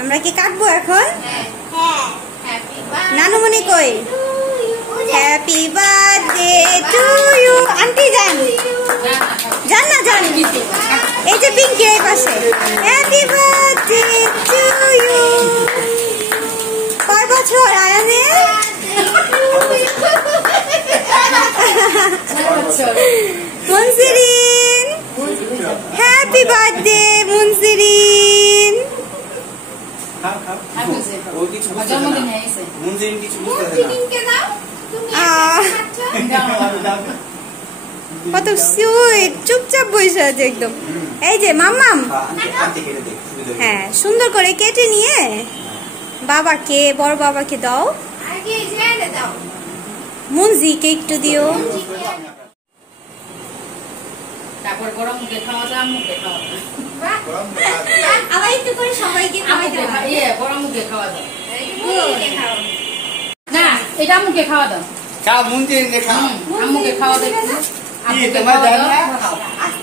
আমরা কি কাটবো এখন? নানুমণি কই? Happy birthday to you. Aunty যান যান না যান, এই যে পিঙ্কি এই পাশে। Happy birthday to you. কয় বছর আয়ানের? মুনসিরিন হ্যাপি বার্থডে মুনসিরিন। কত সুইট, চুপচাপ বসে আছে একদম। এই যে মাম্মাম, হ্যাঁ সুন্দর করে কেটে নিয়ে বাবাকে, বড় বাবাকে দাও। মুনজিকে একটু দিও। তারপর গরম মুখে খাওয়া দাও, মুখে খাওয়া দাও। আবার একটু করে সবাইকে খাওয়াই দাও। গরম মুখে খাওয়া দাও। না, এটা মুখে খাওয়া দাও। খাও মুনজিন নে খাও। মুখে খাওয়া দাও। কি তোমার জান না?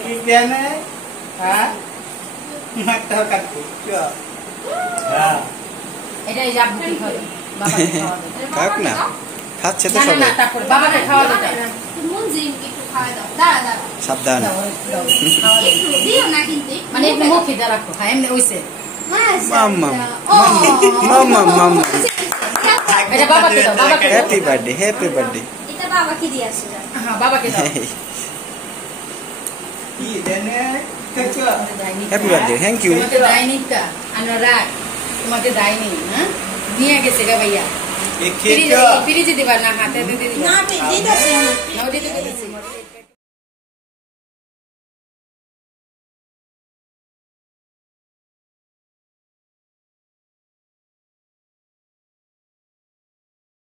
কি কেন? হ্যাঁ? মাথা কাটবো। হ্যাঁ। এটা এই জাব মুখে খাওয়া দাও। বাবাকে খাওয়া দাও। খাক না, খাচ্ছে তো না সবাই। না, তারপর বাবাকে খাওয়া দাও। মুনজিনকে একটু খাওয়াই দাও। দাঁড়া দাঁড়া, সাবধান। একটু দিও না কিন্তু, মানে একটু মুখে দা রাখো। হ্যাঁ এমনি হইছে। মাম্মা মাম্মা মাম্মা। এটা বাবাকে দাও, বাবাকে দাও। Happy birthday, happy birthday. এটা বাবাকে দিয়ে আসো। হ্যাঁ বাবাকে দাও। কি দেনে? কেচো। Happy birthday, thank you. তোমাকে দাইনি তা, অনুরাগ। তোমাকে দাইনি, হ্যাঁ? নিয়ে গেছে গা ভাইয়া। এ কেচো। ফ্রিজে দিবা না, হাতে দিবা। না দিতেছি। না দিতে দিতেছি।